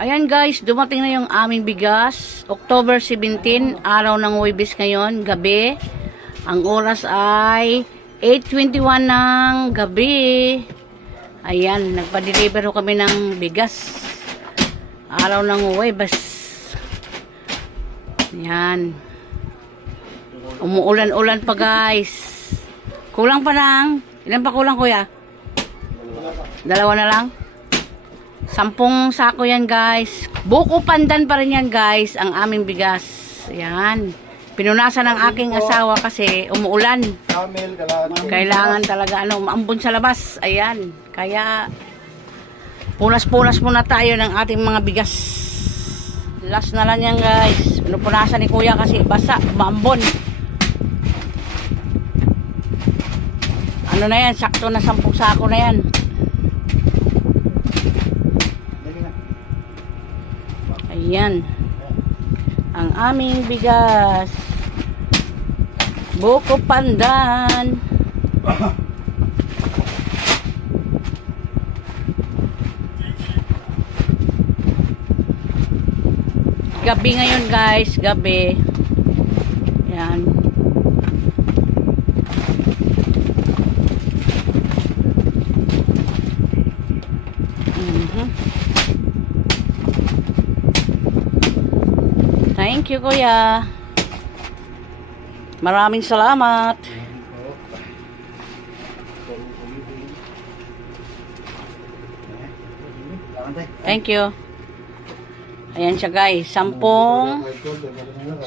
Ayan guys, dumating na yung aming bigas. October 17, araw ng Huwebes ngayon, gabi. Ang oras ay 8.21 ng gabi. Ayan, nagpa-deliver kami ng bigas. Araw ng Huwebes. Ayan. Umuulan-ulan pa guys. Kulang pa lang. Ilan pa kulang kuya? Dalawa na lang? Sampung sako yan guys. Buko pandan pa rin yan guys, ang aming bigas. Yan. Pinunasan ng aking asawa kasi umuulan. Kailangan talaga ano, maambon sa labas. Ayan. Kaya punas-punas muna tayo ng ating mga bigas. Last na lang yan guys. Pinupunasan ni kuya kasi basa, maambon. Ano na yan, sakto na sampung sako na yan. Dali na. Ayan. Ang aming bigas. Buko pandan. Gabi ngayon guys, gabi. Yan. Mhm. Thank you, Kuya. Maraming salamat. Thank you. Ayan siya guys, sampung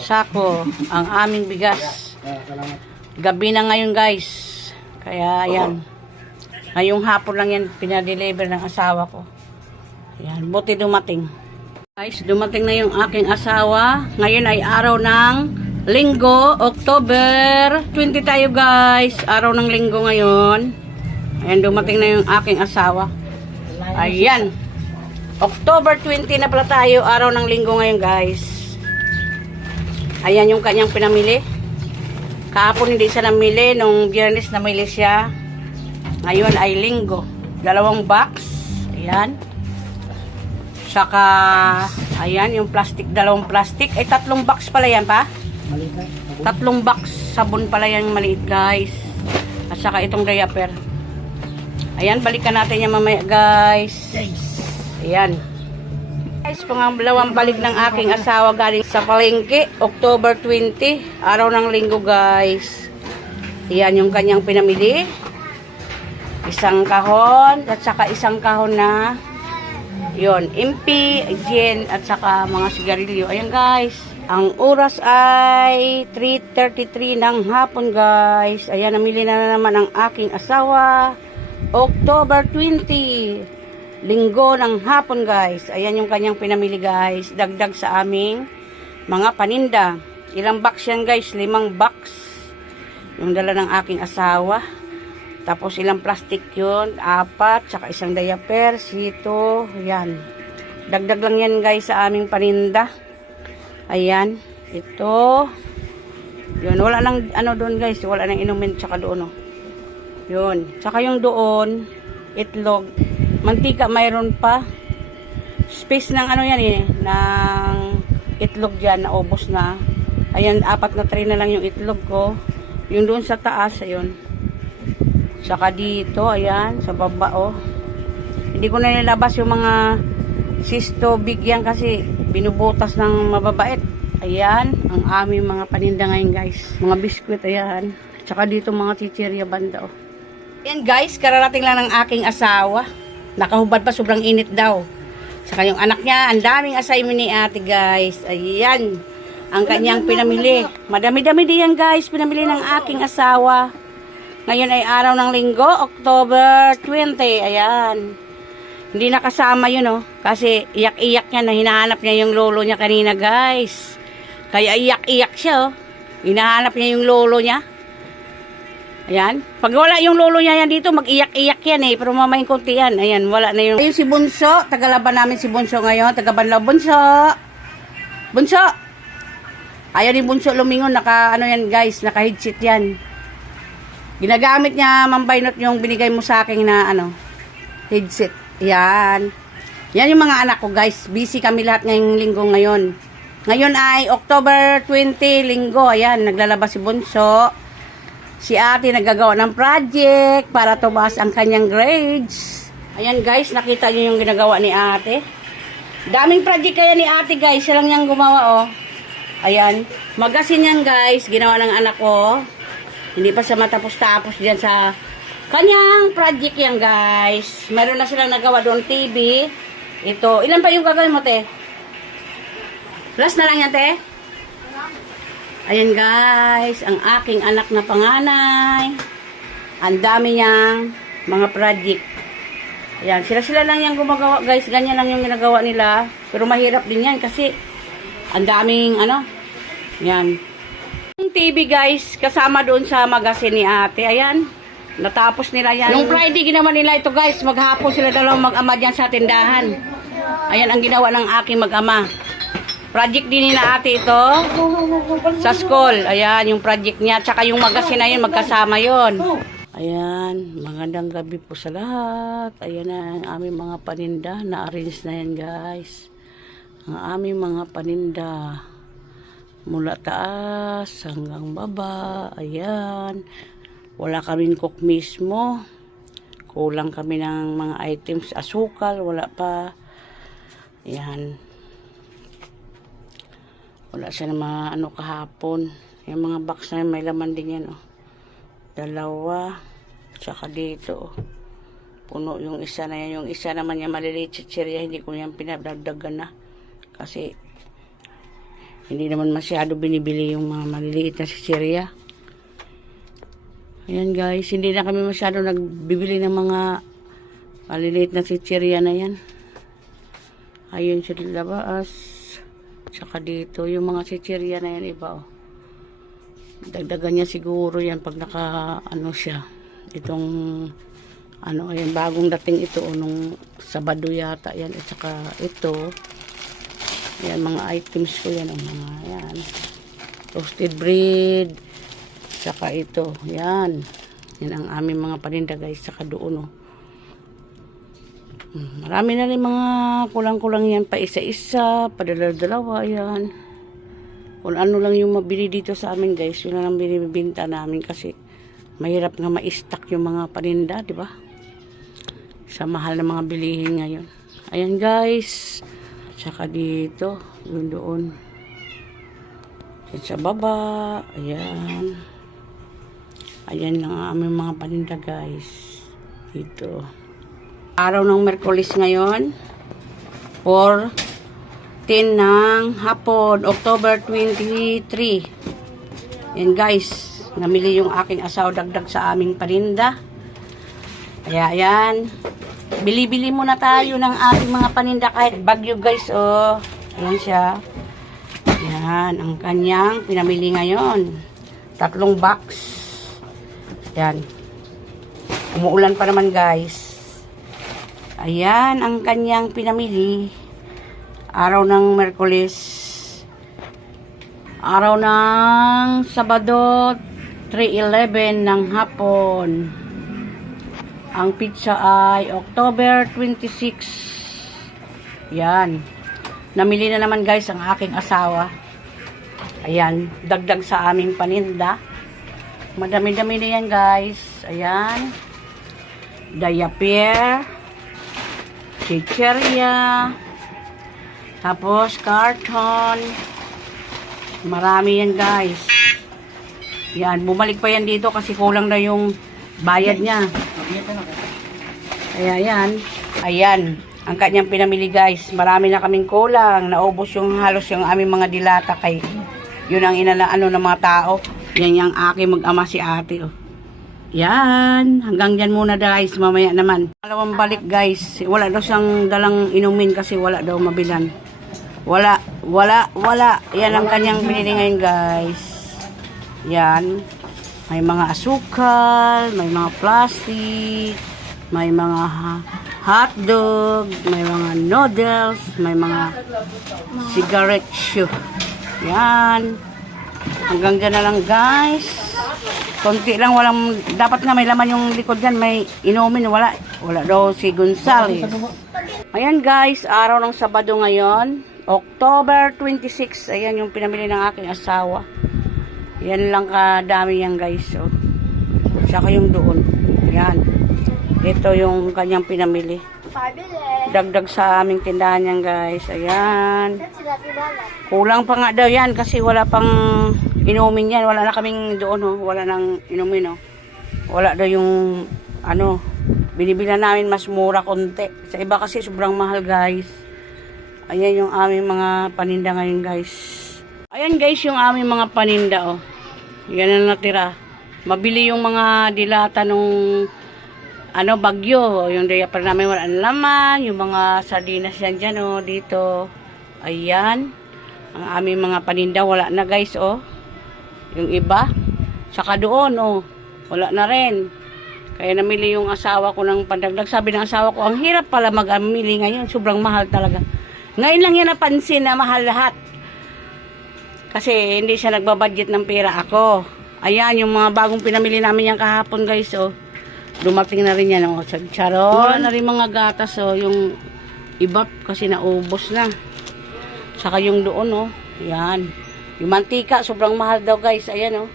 sako ang aming bigas. Gabi na ngayon guys. Kaya ayan. Ngayong hapon lang yan pinadeliver ng asawa ko. Ayan, buti dumating. Guys, dumating na yung aking asawa. Ngayon ay araw ng linggo, October 20 tayo guys. Araw ng linggo ngayon. Ayan, dumating na yung aking asawa. Ayan. October 20 na pala tayo, araw ng linggo ngayon guys. Ayan yung kanyang pinamili. Kahapon hindi siya namili, nung biyernes namili siya. Ngayon ay linggo. Dalawang box. Ayan. Saka, ayan, yung plastic, dalawang plastic. Eh, tatlong box pala yan pa. Tatlong box sabon pala yan maliit guys. At saka itong diaper. Ayan, balikan natin yan mamaya guys. Ayan. Guys, pangalawang balik ng aking asawa galing sa palengke. October 20, araw ng linggo guys. Ayan yung kanyang pinamili. Isang kahon at saka isang kahon na yon MP, gin at saka mga sigarilyo. Ayan guys. Ang oras ay 3.33 ng hapon guys. Ayan, namili na naman ang aking asawa. October 20. Linggo ng hapon guys. Ayan yung kanyang pinamili guys. Dagdag sa aming mga paninda. Ilang box yan guys? Limang box. Yung dala ng aking asawa. Tapos ilang plastic yun, apat, tsaka isang diaper, sito, yan. Dagdag lang yan guys sa aming paninda. Ayan, ito. Yun, wala nang ano doon guys, wala nang inumin tsaka doon oh. Yun, tsaka yung doon, itlog, mantika mayroon pa. Space ng ano yan eh, ng itlog dyan, naubos na. Ayan, apat na tray na lang yung itlog ko. Yung doon sa taas, ayun. Saka dito, ayan, sa baba, oh. Hindi ko na nilabas yung mga sisto bigyan kasi binubutas ng mababait. Ayan, ang aming mga paninda ngayon, guys. Mga biskwit, ayan. Tsaka dito mga chichirya banda, oh. Ayan, guys, kararating lang ng aking asawa. Nakahubad pa, sobrang init daw. Saka yung anak niya, ang daming assignment ni ate, guys. Ayan, ang kanyang pinamili. Madami-dami din yan, guys, pinamili ng aking asawa. Ngayon ay araw ng linggo, October 20. Ayan. Hindi nakasama yun, oh. Kasi iyak-iyak niya na hinahanap niya yung lolo niya kanina, guys. Kaya iyak-iyak siya, oh. Hinahanap niya yung lolo niya. Ayan. Pag wala yung lolo niya yan dito, mag-iyak-iyak yan eh. Pero mamayin konti yan. Ayan, wala na yung... Ayun si Bunso. Tagalaban namin si Bunso ngayon. Tagabanlaw. Bunso! Bunso! Ayaw ni Bunso lumingon. Naka, ano yan guys, naka-headset yan. Ginagamit niya, Ma'am Baynot, yung binigay mo sa akin na, ano, headset. Yan. Yan yung mga anak ko guys. Busy kami lahat ngayong linggo ngayon. Ngayon ay October 20, linggo. Ayan, naglalabas si Bunso. Si ate nagagawa ng project para tumaas ang kanyang grades. Ayan guys, nakita niyo yung ginagawa ni ate. Daming project kaya ni ate guys. Siya lang niyang gumawa oh. Ayan. Magasin yan guys. Ginawa ng anak ko. Hindi pa sa matapos-tapos dyan sa kanyang project yan guys. Meron na silang nagawa doon TV. Ito. Ilan pa yung gagawin mo te? Last na lang yan te? Ayan guys. Ang aking anak na panganay. Ang dami niyang mga project. Ayan, sila-sila lang yung gumagawa, guys. Ganyan lang yung ginagawa nila. Pero mahirap din yan kasi ang daming, ano, yan. TV, guys, kasama doon sa magazine ni ate. Ayan, natapos nila yan. Nung Friday, ginawa nila ito, guys. Maghapon sila dalawang mag-ama dyan sa tindahan. Ayan ang ginawa ng aking mag-ama. Project din nila ate ito sa school. Ayan, yung project niya. Tsaka yung magazine na yun, magkasama yon. Ayan, magandang gabi po sa lahat. Ayan na ang aming mga paninda. Na-arrange na yan guys. Ang aming mga paninda. Mula taas hanggang baba. Ayan. Wala kaming cook mismo. Kulang kami ng mga items. Asukal, wala pa. Ayan. Wala siya na mga ano kahapon. Yung mga box na may laman din yan oh dalawa tsaka dito oh. puno yung isa na yan yung isa naman yung maliliit chichirya hindi ko yan pinadagdagan na kasi hindi naman masyado binibili yung mga maliliit na chichirya ayan guys. Hindi na kami masyado nagbibili ng mga maliliit na chichirya na yan. Ayun sa labas. Tsaka dito yung mga chichirya na yan iba oh. Dagdagan niya siguro yan pag naka ano siya. Itong ano ayan bagong dating ito o nung Sabado yata yan. At saka ito yan mga items ko yan ang mga yan toasted bread saka ito yan yan ang aming mga paninda guys saka doon oh Hmm, Marami na rin mga kulang-kulang yan pa isa-isa, padala-dalawa yan kung ano lang yung mabili dito sa amin guys, yun lang binibinta namin kasi mahirap nga ma-stock yung mga paninda, di ba? Sa mahal na mga bilihin ngayon. Ayan guys. Tsaka dito, yun doon. Sa baba. Ayan. Ayan lang ang aming mga paninda guys. Dito. Araw ng Merkulis ngayon. For 10 ng hapon, October 23. Yan guys, namili yung aking asaw dagdag sa aming paninda. Kaya yan, bili-bili muna tayo ng ating mga paninda kahit bagyo guys, oh. Yan siya. Yan, ang kanyang pinamili ngayon. Tatlong box. Yan. Umuulan pa naman guys. Ayan, ang kanyang pinamili araw ng Merkulis, araw ng Sabado, 3.11 ng hapon. Ang pizza ay October 26. Yan. Namili na naman guys ang aking asawa. Ayan, dagdag sa aming paninda. Madami-dami na yan guys. Ayan. Diaper. Chicheria. Tapos, carton. Marami yan, guys. Yan, bumalik pa yan dito kasi kulang na yung bayad niya. Kaya yan. Ayan. Ang kanyang pinamili, guys. Marami na kaming kulang. Naubos yung halos yung aming mga dilata kay yun ang inala ano ng mga tao. Yan yung aking mag-ama si ate, oh. Yan. Hanggang dyan muna guys. Mamaya naman. Dalawang balik guys. Wala daw siyang dalang inumin kasi wala daw mabilan. Wala. Wala. Wala. Yan ang kanyang binili ngayon guys. Yan. May mga asukal. May mga plastic. May mga hotdog. May mga noodles. May mga cigarette shoe. Yan. Hanggang dyan na lang guys. Konti lang, walang, dapat nga may laman yung likod yan, may inumin, wala. Wala daw si Gonzales. Ayan guys, araw ng Sabado ngayon, October 26. Ayan yung pinamili ng aking asawa. Yan lang kadami yan guys. Oh. Saka yung doon. Ayan. Ito yung kanyang pinamili. Dagdag sa aming tindahan yan guys. Ayan. Kulang pa nga daw yan kasi wala pang inumin yan. Wala na kaming doon. Oh. Wala nang inumin. Oh. Wala daw yung ano, binibila namin mas mura konti. Sa iba kasi sobrang mahal guys. Ayan yung aming mga paninda ngayon guys. Ayan guys yung aming mga paninda oh. Yan ang natira. Mabili yung mga dilata nung ano bagyo. Yung diaper namin wala ang laman. Yung mga sardinas yan dyan oh dito. Ayan. Ang aming mga paninda wala na guys oh. Yung iba. Saka doon oh. Wala na rin. Kaya namili yung asawa ko ng pandagdag. Sabi ng asawa ko, ang hirap pala mag-amili ngayon. Sobrang mahal talaga. Ngayon lang yan napansin na mahal lahat. Kasi hindi siya nagbabudget ng pera ako. Ayan, yung mga bagong pinamili namin yan kahapon guys, oh. Dumating na rin yan, oh. Sa Charon. Wala na rin mga gatas, oh. Yung iba kasi naubos na. Saka yung doon, oh. Yan. Yung mantika, sobrang mahal daw guys. Ayan, oh.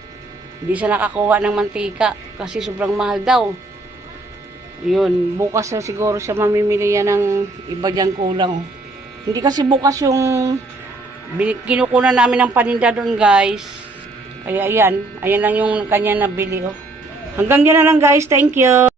Hindi siya nakakuha ng mantika kasi sobrang mahal daw. Yun, bukas na siguro siya mamimili yan ng iba dyan kulang. oh. Hindi kasi bukas yung kinukunan namin ng paninda doon guys. Kaya ayan, ayan lang yung kanya nabili oh. Hanggang dyan na lang guys, thank you.